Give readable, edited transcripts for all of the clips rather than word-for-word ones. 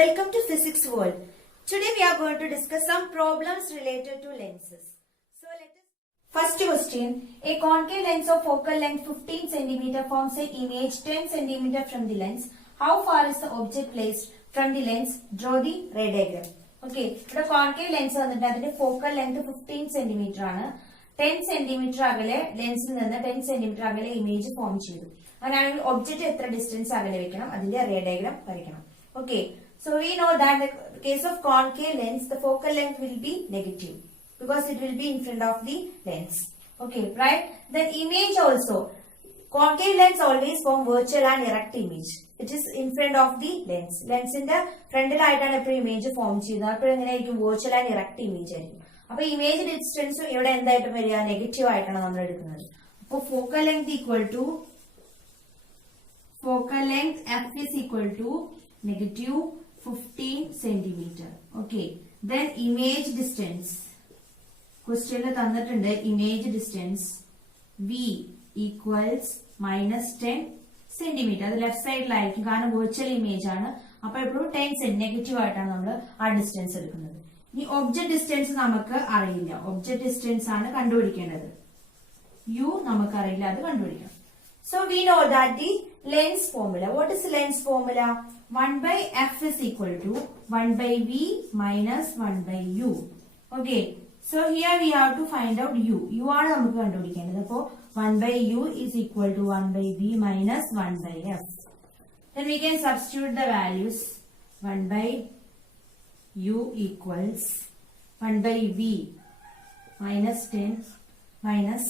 Welcome to Physics World. Today we are going to discuss some problems related to lenses. So let us. First question. A concave lens of focal length 15 cm forms an image 10 cm from the lens. How far is the object placed from the lens? Draw the ray diagram. Okay. ഇവിടെ concave lens വന്നിട്ട് അതിന്റെ focal length 15 cm ആണ്. 10 cm അകലെ ലെൻസിൽ നിന്ന് 10 cm അകലെ image form ചെയ്തു. അങ്ങനെയാണെങ്കിൽ object എത്ര ഡിസ്റ്റൻസ് അകലെ വെക്കണം അതിന്റെ റേ ഡയഗ്രാം വരയ്ക്കണം. Okay. So we know that in the case of concave lens, the focal length will be negative because it will be in front of the lens. Okay, right? Then image also. Concave lens always form virtual and erect image. It is in front of the lens. Lens in the frontal ആയിട്ടാണ് എപ്പോഴും image form ചെയ്യുന്നത്. അപ്പോൾ എങ്ങനെയായിരിക്കും virtual and erect image ആയിരിക്കും. അപ്പോൾ image distance ഇവിടെ എന്തായിട്ടും വരിക negative ആയിട്ടാണ് നമ്മൾ എടുക്കുന്നത്. അപ്പോൾ focal length f is equal to negative 15 centimeter. Okay. Then image distance. Question തന്നിട്ടുണ്ട് image distance V equals minus 10 centimeter. അത് ലെഫ്റ്റ് സൈഡിലായിരിക്കും കാരണം വെർച്വൽ ഇമേജ് ആണ്. അപ്പൊ എപ്പോഴും 10 നെഗറ്റീവ് ആയിട്ടാണ് നമ്മൾ ആ ഡിസ്റ്റൻസ് എടുക്കുന്നത്. ഇനി ഒബ്ജക്ട് ഡിസ്റ്റൻസ് നമുക്ക് അറിയില്ല. ഒബ്ജക്ട് ഡിസ്റ്റൻസ് ആണ് കണ്ടുപിടിക്കേണ്ടത്. U നമുക്ക് അറിയില്ല, അത് കണ്ടുപിടിക്കണം. So we know that the lens formula. What is lens formula? 1 by f is equal to 1 by v minus 1 by u. Okay. So here we have to find out u. U ആണ് നമുക്ക് കണ്ടുപിടിക്കേണ്ടത്. അപ്പോൾ 1 by u is equal to 1 by v minus 1 by f. Then we can substitute the values. 1 by u equals 1 by v minus 10 minus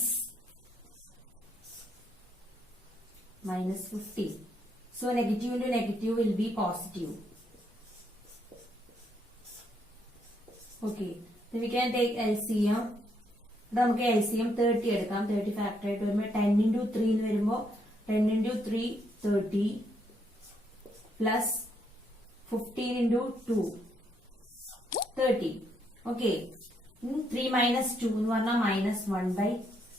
50. So negative into negative will be positive. Okay. Then we can take LCM. നമുക്ക് LCM 30 എടുക്കാം. 30 factor ആയിട്ട് വരുമ്പോൾ 10 into 3 എന്ന് വരുമ്പോൾ 10 into 3 30 plus 15 into 2 30. Okay. 3 minus 2 എന്ന് പറഞ്ഞാൽ minus 1 by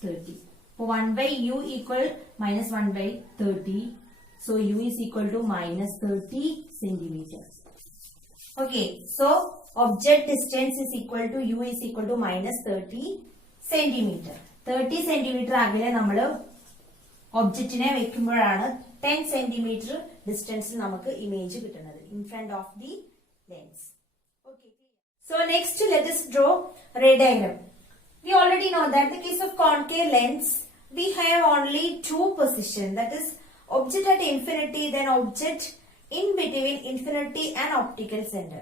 30. So 1 by u equal minus 1 by 30. So u is equal to minus 30 centimeters. Okay. So object distance is equal to u is equal to minus 30 centimeter. 30 centimeter അകലെ നമ്മൾ ഒബ്ജക്റ്റിനെ വെക്കുമ്പോഴാണ് 10 centimeter ഡിസ്റ്റൻസിൽ നമുക്ക് image കിട്ടുന്നത് in front of the lens. Okay. So next let us draw ray diagram. We already know that in the case of concave lens, we have only two positions. That is object at infinity, then object in between infinity and optical center.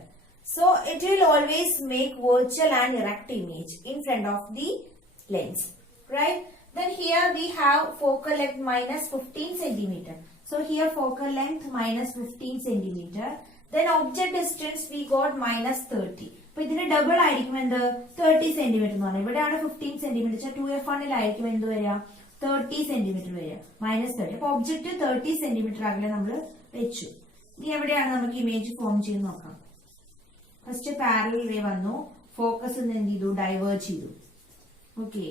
So it will always make virtual and erect image in front of the lens. Right? Then here we have focal length minus 15 centimeter. So here focal length minus 15 centimeter. Then object distance we got minus 30. അപ്പൊ ഇതിന് double ആയിരിക്കും എന്ത് 30 centimetre എന്ന് പറഞ്ഞാൽ ഇവിടെയാണ് 15 centimetre 2f1 ആയിരിക്കും എന്ത് വരിക 30 സെന്റിമീറ്റർ വരിക മൈനസ് 30. അപ്പൊ ഒബ്ജക്റ്റ് 30 സെന്റിമീറ്റർ അകലെ നമ്മൾ വെച്ചു. ഇനി എവിടെയാണ് നമുക്ക് ഇമേജ് ഫോം ചെയ്ത് നോക്കാം. ഫസ്റ്റ് പാരലൽ റേ വന്നു, ഫോക്കസ് എന്ത് ചെയ്തു ഡൈവേർജ് ചെയ്തു. Okay.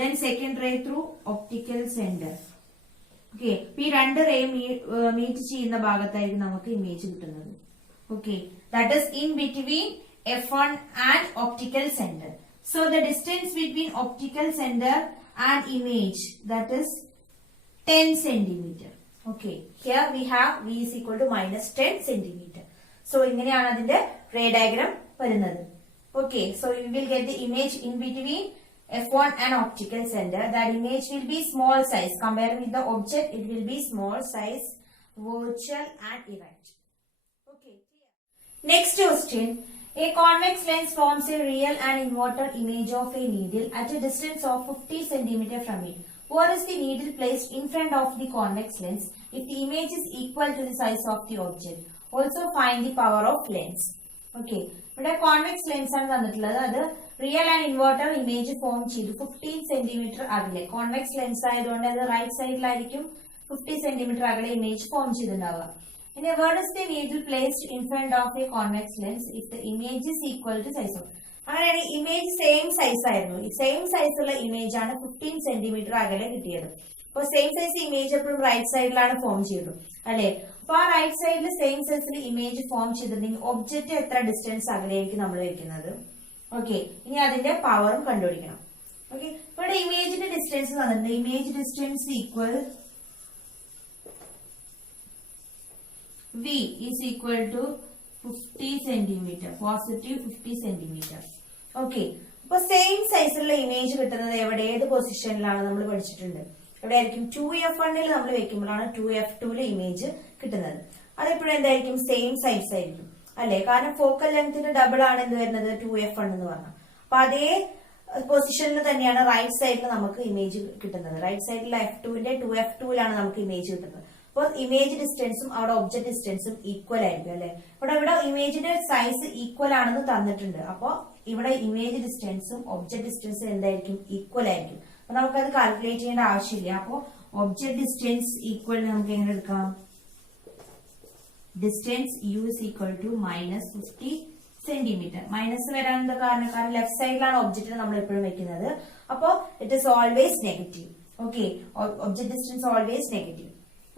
Then second ray through optical centre. Okay. ഈ രണ്ട് റേ മീറ്റ് ചെയ്യുന്ന ഭാഗത്തായിരിക്കും നമുക്ക് ഇമേജ് കിട്ടുന്നത്. Okay. That is in between F1 and optical center. So the distance between optical center and image, that is 10 centimeter. Okay. Here we have V is equal to minus 10 centimeter. So ഇങ്ങനെയാണ് അതിന്റെ ray diagram വരുന്നത്. Okay. So you will get the image in between F1 and optical center. That image will be small size. Compared with the object, it will be small size, virtual and erect. Okay. Next question. A convex lens forms a real and inverted image of a needle at a distance of 50 cm from it. Where is the needle placed in front of the convex lens if the image is equal to the size of the object? Also find the power of lens. Okay. ഇവിടെ convex lens ആണ് തന്നിട്ടുള്ളത്. അത് real and inverted image form ചെയ്തു 15 centimetre അകലെ. Convex lens ആയതുകൊണ്ട് അത് right സൈഡിലായിരിക്കും 50 centimetre അകലെ ഇമേജ് ഫോം ചെയ്തിട്ടുണ്ടാവുക. And where is the needle placed in front of a convex lens if the image is equal to size of? അങ്ങനെയാണ് image same size ആയിരുന്നു. Same സൈസുള്ള image ആണ് 15 centimetre അകലെ കിട്ടിയത്. അപ്പൊ സെയിം സൈസ് ഇമേജ് എപ്പോഴും right സൈഡിലാണ് ഫോം ചെയ്തത് അല്ലെ. അപ്പൊ ആ റൈറ്റ് സൈഡിൽ സെയിം സൈസിൽ ഇമേജ് ഫോം ചെയ്തിട്ടുണ്ടെങ്കിൽ ഒബ്ജക്റ്റ് എത്ര ഡിസ്റ്റൻസ് അകലേക്ക് നമ്മൾ വെക്കുന്നത്. ഓക്കെ, ഇനി അതിന്റെ പവറും കണ്ടുപിടിക്കണം. ഓക്കെ, ഇവിടെ ഇമേജിന്റെ ഡിസ്റ്റൻസ് തന്നിട്ടുണ്ട്. Image distance equal V is equal to 50 centimeter, positive 50 centimeter. Okay, അപ്പൊ സെയിം സൈസിലുള്ള ഇമേജ് കിട്ടുന്നത് എവിടെ, ഏത് പൊസിഷനിലാണ് നമ്മൾ പഠിച്ചിട്ടുണ്ട്. എവിടെ ആയിരിക്കും? 2f1 നമ്മൾ വെക്കുമ്പോഴാണ് 2f2 ഇമേജ് കിട്ടുന്നത്. അതെപ്പോഴും എന്തായിരിക്കും? സെയിം സൈസ് ആയിരിക്കും അല്ലെ. കാരണം ഫോക്കൽ ലെങ്ത്തിന്റെ ഡബിൾ ആണ് എന്ത് വരുന്നത്? 2f1 എന്ന് പറഞ്ഞാൽ. അപ്പൊ അതേ പൊസിഷനിൽ തന്നെയാണ് റൈറ്റ് സൈഡിൽ നമുക്ക് ഇമേജ് കിട്ടുന്നത്. റൈറ്റ് സൈഡിൽ f2ന്റെ 2f2ലാണ് നമുക്ക് ഇമേജ് കിട്ടുന്നത്. അപ്പോൾ ഇമേജ് ഡിസ്റ്റൻസും അവിടെ ഒബ്ജക്ട് ഡിസ്റ്റൻസും ഈക്വൽ ആയിരിക്കും അല്ലെ. ഇവിടെ ഇമേജിന്റെ സൈസ് ഈക്വൽ ആണെന്ന് തന്നിട്ടുണ്ട്. അപ്പൊ ഇവിടെ ഇമേജ് ഡിസ്റ്റൻസും ഒബ്ജക്ട് ഡിസ്റ്റൻസും എന്തായിരിക്കും? ഈക്വൽ ആയിരിക്കും. അപ്പൊ നമുക്കത് കാൽക്കുലേറ്റ് ചെയ്യേണ്ട ആവശ്യമില്ല. അപ്പൊ ഒബ്ജക്ട് ഡിസ്റ്റൻസ് ഈക്വൽ നമുക്ക് എങ്ങനെ എടുക്കാം? Distance u is equal to -50 centimetre. Minus വരാൻ എന്താ കാരണം? കാരണം ലെഫ്റ്റ് സൈഡിലാണ് ഒബ്ജക്റ്റ് നമ്മൾ എപ്പോഴും വെക്കുന്നത്. അപ്പോ it is always negative. Okay, object distance always negative.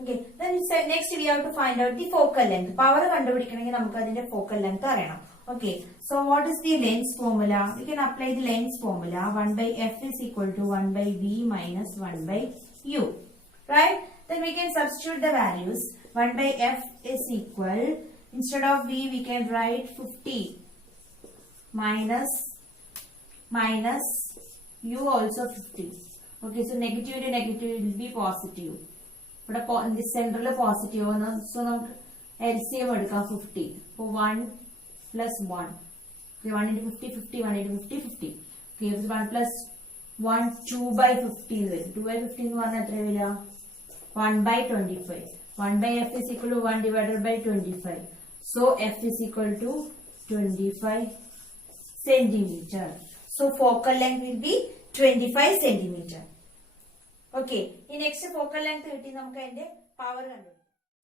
Okay, then next we have to find out the focal length. Power കണ്ടുപിടിക്കണമെങ്കിൽ നമുക്ക് അതിന്റെ focal length അറിയണം. Okay, so what is the length formula? We can apply the length formula. 1 by f is equal to 1 by v minus 1 by u. Right? Then we can substitute the values. 1 by f is equal, instead of v we can write 50 minus u also 50. Okay, so negative to negative will be positive. ഇവിടെ സെന്ററിൽ positive ആണ്. So നമുക്ക് LCM എടുക്കാം 50. അപ്പൊ 1 plus 1. 1 into 50, 50, 1 into 50, 50. Okay, 1 plus 1, 2 by 50 വരും. 2 by 50 എന്ന് പറഞ്ഞാൽ എത്ര വരിക? 1 by 25. 1 by f is equal to 1 divided by 25. So f is equal to 25 centimeter. So focal length will be 25 centimeter. Okay, in next focal length കിട്ടി നമുക്ക് അതിന്റെ power കണ്ടുപിടിക്കാം.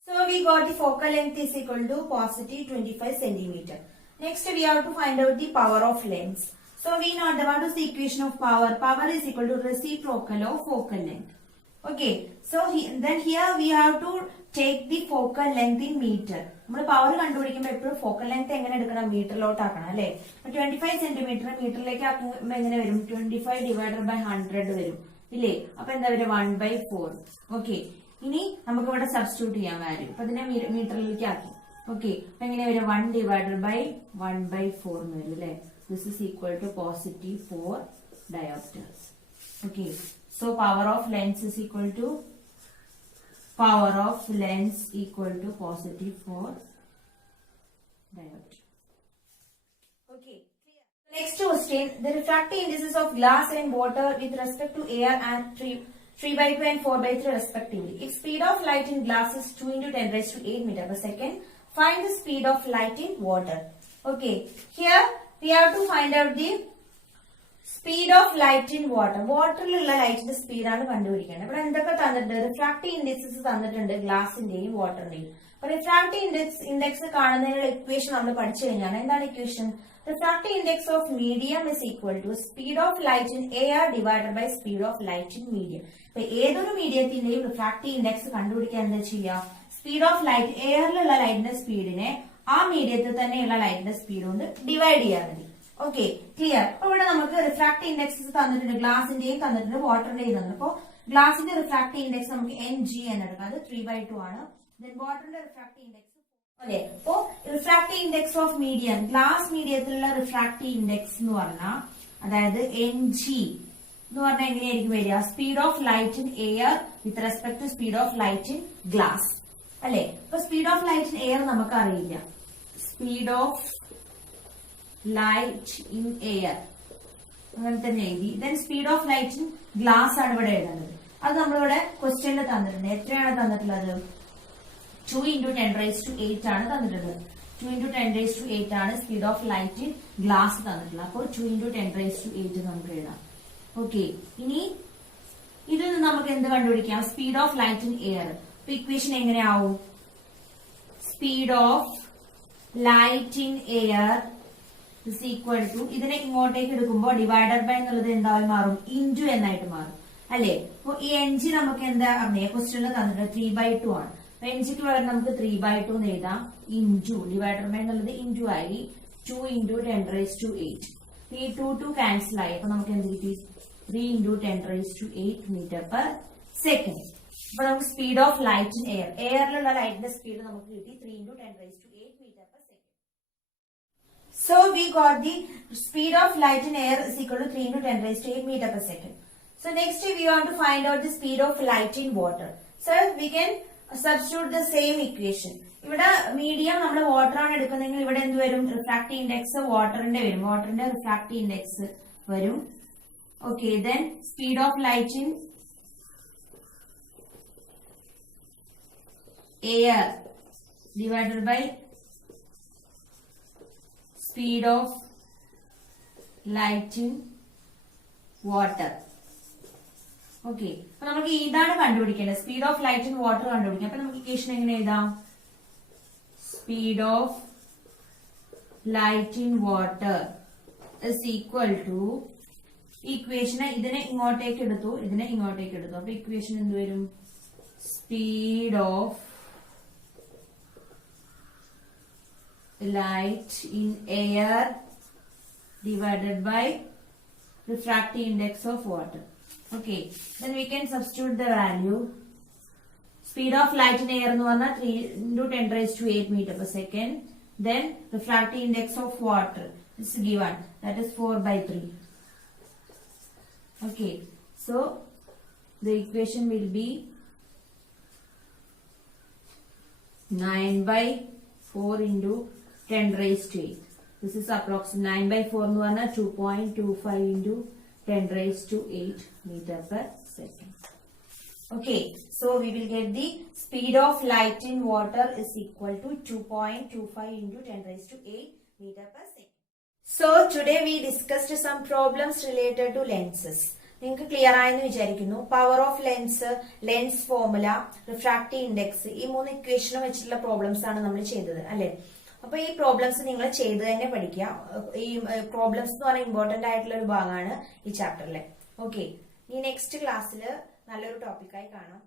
So we got the focal length is equal to positive 25 centimeter. Next we have to find out the power of length. So we know what is the equation of power. Power is equal to reciprocal of focal length. Okay, so then here we have to take the focal length in meter. നമ്മൾ power കണ്ടുപിടിക്കുമ്പോൾ എപ്പോഴും focal length എങ്ങനെ എടുക്കണം? മീറ്ററിലോട്ട് ആക്കണം അല്ലെ. 25 centimetre മീറ്ററിലേക്ക് ആക്കുമ്പോൾ എങ്ങനെ വരും? 25 divided by 100 വരും ഇല്ലേ. അപ്പൊ എന്താ വരും? 1/4. ഓക്കെ, ഇനി നമുക്ക് ഇവിടെ സബ്സ്റ്റിറ്റ്യൂട്ട് ചെയ്യാൻ വാല്യൂ. അപ്പൊ ഇതിനെ മീറ്ററിലേക്ക് ആക്കി. ഓക്കെ, അപ്പൊ എങ്ങനെ വരും? 1 divided by 1/4 എന്ന് വരും അല്ലെ. This is equal to positive 4 diopters. Okay, so power of lens is equal to positive 4 diopters. Okay. Next question, the refractive indices of glass and water with respect to air and 3/2 and 4/3 respectively. If speed of light in glass is 2 into 10 raised to 8 meter per second, find the speed of light in water. Okay, here we have to find out the speed of light in water. വാട്ടറിലുള്ള ലൈറ്റിന്റെ സ്പീഡാണ് കണ്ടുപിടിക്കേണ്ടത്. ഇവിടെ എന്തൊക്കെ തന്നിട്ടുണ്ട്? Refractive indexes തന്നിട്ടുണ്ട് ഗ്ലാസിന്റെയും വാട്ടറിന്റെയും. അപ്പൊ refractive index കാണുന്നതിനുള്ള equation നമ്മൾ പഠിച്ചു കഴിഞ്ഞാണ്. എന്താണ് equation? Refractive index of medium is equal to speed of light in air divided by speed of light in medium. അപ്പൊ ഏതൊരു മീഡിയത്തിന്റെയും റിഫ്രാക്റ്റീവ് ഇൻഡെക്സ് കണ്ടുപിടിക്കാൻ എന്താ ചെയ്യുക? സ്പീഡ് ഓഫ് ലൈറ്റ്, എയറിലുള്ള ലൈറ്റിന്റെ സ്പീഡിനെ ആ മീഡിയത്തിൽ തന്നെയുള്ള ലൈറ്റിന്റെ സ്പീഡ് കൊണ്ട് ഡിവൈഡ് ചെയ്യാൻ മതി. Okay, clear. അപ്പൊ ഇവിടെ നമുക്ക് റിഫ്രാക്റ്റീവ് ഇൻഡെക്സസ് തന്നിട്ടുണ്ട്. ഗ്ലാസിന്റെയും തന്നിട്ടുണ്ട്, വാട്ടറിന്റെയും തന്നിട്ടുണ്ട്. അപ്പൊ ഗ്ലാസിന്റെ റിഫ്രാക്റ്റീവ് ഇൻഡെക്സ് നമുക്ക് NG എന്ന് എടുക്കാം. അത് 3/2 ആണ്. ദെൻ വാട്ടറിന്റെ റിഫ്രാക്റ്റീവ് ഇൻഡെക്സ് അല്ലെ. അപ്പോ refractive index of medium, glass മീഡിയത്തിലുള്ള റിഫ്രാക്റ്റീവ് ഇൻഡെക്സ് എന്ന് പറഞ്ഞാൽ അതായത് NG എന്ന് പറഞ്ഞാൽ എങ്ങനെയായിരിക്കും വരിക? Speed of light in air with respect to speed of light in glass അല്ലെ. അപ്പൊ speed of light in air നമുക്ക് അറിയില്ല. Speed of light in air അങ്ങനെ തന്നെ എഴുതി. Then speed of light in glass ആണ് ഇവിടെ എഴുതുന്നത്. അത് നമ്മളിവിടെ ക്വസ്റ്റ്യനിൽ തന്നിട്ടുണ്ട്. എത്രയാണ് തന്നിട്ടുള്ളത്? 2 into 10 raised to 8 ആണ് തന്നിട്ടുള്ളത്. 2 into 10 raised to 8 ആണ് speed of light in glass തന്നിട്ടുള്ളത്. അപ്പോൾ 2 into 10 raised to 8 നമുക്ക് എഴുതാം. ഓക്കെ, ഇനി ഇതിൽ നിന്ന് നമുക്ക് എന്ത് കണ്ടുപിടിക്കാം? Speed of light in air. അപ്പൊ ഇക്വേഷൻ എങ്ങനെയാവും? Speed of light in air is equal to ഇതിനെ ഇങ്ങോട്ടേക്ക് എടുക്കുമ്പോൾ ഡിവൈഡഡ് ബൈ എന്നുള്ളത് എന്തായി മാറും, ഇൻറ്റു എന്നായിട്ട് മാറും അല്ലെ. അപ്പൊ ഈ എൻജി നമുക്ക് എന്താ അറിഞ്ഞേ, ക്വസ്റ്റ്യനിൽ തന്നിട്ട് 3/2 ആണ്. അപ്പൊ എൻജിക്ക് പകരം നമുക്ക് 3/2 എന്ന് എഴുതാം. ഇൻറ്റു ഡിവൈഡഡ് ബൈ എന്നുള്ളത് ഇൻറ്റു ആയി 2 × 10⁸. ഈ 2 ക്യാൻസൽ ആയി. അപ്പൊ നമുക്ക് എന്ത് കിട്ടി, 3 × 10⁸ m/s. അപ്പൊ നമുക്ക് speed of light in air, എയറിലുള്ള ലൈറ്റിന്റെ സ്പീഡ് നമുക്ക് കിട്ടി 3 × 10⁸ m/s. So we got the speed of light in air is equal to 3 × 10⁸ m/s. So next we want to find out the speed of light in water. So we can substitute the same equation. ഇവിടെ medium നമ്മൾ water ആണ് എടുക്കുന്നതെങ്കിൽ ഇവിടെ എന്ത് വരും, refractive index വാട്ടറിന്റെ വരും, വാട്ടറിന്റെ റിഫ്രാക്റ്റീവ് ഇൻഡെക്സ് വരും. Okay, then speed of light in air divided by speed of light in water. Okay, അപ്പൊ നമുക്ക് ഇതാണ് കണ്ടുപിടിക്കേണ്ടത്, speed of light in water കണ്ടുപിടിക്കാം. അപ്പൊ നമുക്ക് ഇക്വേഷൻ എങ്ങനെ എഴുതാം, speed of light in water is equal to, ഇക്വേഷന് ഇതിനെ ഇങ്ങോട്ടേക്ക് എടുത്തു, ഇതിനെ ഇങ്ങോട്ടേക്ക് എടുത്തു. അപ്പൊ ഇക്വേഷൻ എന്ത് വരും, speed of light in air divided by refractive index of water. Okay, then we can substitute the value. Speed of light in air nu vanna 3 × 10⁸ m/s. Then refractive index of water is given, that is 4/3. Okay, so the equation will be 9/4 × 10⁸. This is approximately 9/4 nu vanna 2.25 × 10⁸ m/s. Okay, so we will get the speed of light in water is equal to 2.25 × 10⁸ m/s. So today we discussed some problems related to lenses. നിങ്ങൾക്ക് clear ആയെന്ന് വിചാരിക്കുന്നു. Power of lens, lens formula, refractive index, ഈ 3 ഇക്വേഷനും വെച്ചിട്ടുള്ള problems ആണ് നമ്മൾ ചെയ്തത് അല്ലെ. അപ്പൊ ഈ പ്രോബ്ലംസ് നിങ്ങൾ ചെയ്ത് തന്നെ പഠിക്കുക. ഈ പ്രോബ്ലംസ് എന്ന് പറഞ്ഞാൽ ഇമ്പോർട്ടന്റ് ആയിട്ടുള്ള ഒരു ഭാഗമാണ് ഈ ചാപ്റ്ററിലെ. ഓക്കെ, ഈ നെക്സ്റ്റ് ക്ലാസ്സിൽ നല്ലൊരു ടോപ്പിക്കായി കാണാം.